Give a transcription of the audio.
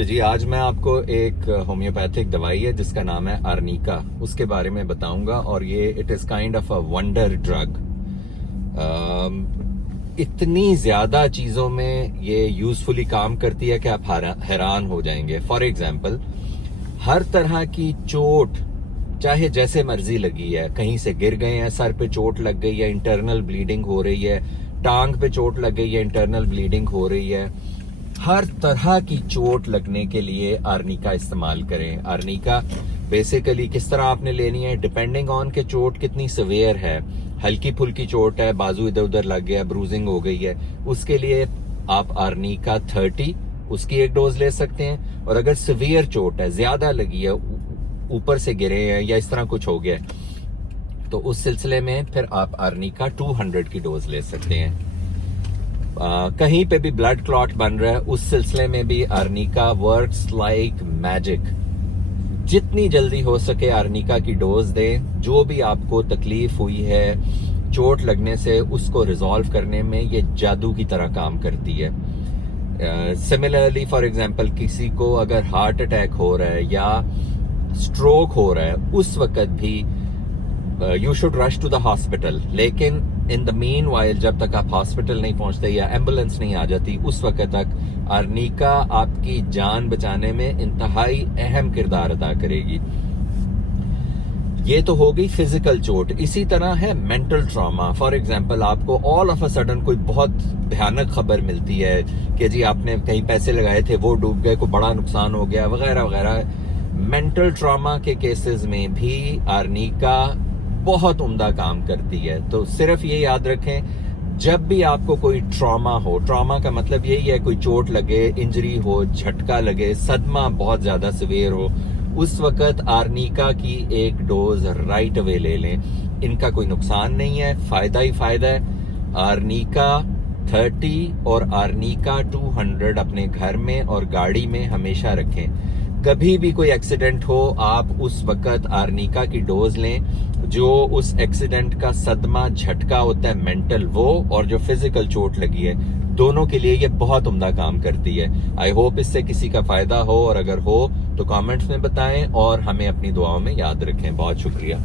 तो जी आज मैं आपको एक होम्योपैथिक दवाई है जिसका नाम है आर्निका, उसके बारे में बताऊंगा। और ये it is kind of a wonder drug. इतनी ज्यादा चीजों में ये यूजफुली काम करती है कि आप हैरान हो जाएंगे। फॉर एग्जाम्पल, हर तरह की चोट, चाहे जैसे मर्जी लगी है, कहीं से गिर गए हैं, सर पे चोट लग गई है, इंटरनल ब्लीडिंग हो रही है, टांग पे चोट लग गई है, इंटरनल ब्लीडिंग हो रही है, हर तरह की चोट लगने के लिए आर्निका इस्तेमाल करें। आर्निका बेसिकली किस तरह आपने लेनी है, डिपेंडिंग ऑन के चोट कितनी सिवियर है। हल्की फुल्की चोट है, बाजू इधर उधर लग गया, ब्रूजिंग हो गई है, उसके लिए आप आर्निका 30 उसकी एक डोज ले सकते हैं। और अगर सिवियर चोट है, ज्यादा लगी है, ऊपर से गिरे हैं या इस तरह कुछ हो गया, तो उस सिलसिले में फिर आप आर्निका 200 की डोज ले सकते हैं। कहीं पे भी ब्लड क्लॉट बन रहा है, उस सिलसिले में भी आर्निका वर्क्स लाइक मैजिक। जितनी जल्दी हो सके आर्निका की डोज दें। जो भी आपको तकलीफ हुई है चोट लगने से, उसको रिजॉल्व करने में ये जादू की तरह काम करती है। सिमिलरली फॉर एग्जांपल, किसी को अगर हार्ट अटैक हो रहा है या स्ट्रोक हो रहा है, उस वक्त भी you should rush to the hospital. लेकिन इन द मीन वाइल, जब तक आप हॉस्पिटल नहीं पहुंचते या एम्बुलेंस नहीं आ जाती, उस वक्त तक आर्निका आपकी जान बचाने में इंतहाई अहम किरदार अदा करेगी। ये तो हो गई फिजिकल चोट। इसी तरह है मेंटल ट्रॉमा। फॉर एग्जाम्पल, आपको ऑल ऑफ अ सडन कोई बहुत भयानक खबर मिलती है कि जी आपने कहीं पैसे लगाए थे, वो डूब गए, कोई बड़ा नुकसान हो गया, वगैरह वगैरह। मेंटल ट्रॉमा के केसेस में भी आर्निका बहुत उम्दा काम करती है। तो सिर्फ ये याद रखें, जब भी आपको कोई ट्रॉमा हो, ट्रॉमा का मतलब यही है कोई चोट लगे, इंजरी हो, झटका लगे, सदमा बहुत ज्यादा सिवियर हो, उस वक्त आर्निका की एक डोज राइट अवे ले लें। इनका कोई नुकसान नहीं है, फायदा ही फायदा है। आर्निका 30 और आर्निका 200 अपने घर में और गाड़ी में हमेशा रखें। कभी भी कोई एक्सीडेंट हो, आप उस वक्त आर्निका की डोज लें। जो उस एक्सीडेंट का सदमा, झटका होता है मेंटल, वो और जो फिजिकल चोट लगी है, दोनों के लिए ये बहुत उम्दा काम करती है। आई होप इससे किसी का फायदा हो, और अगर हो तो कमेंट्स में बताएं और हमें अपनी दुआओं में याद रखें। बहुत शुक्रिया।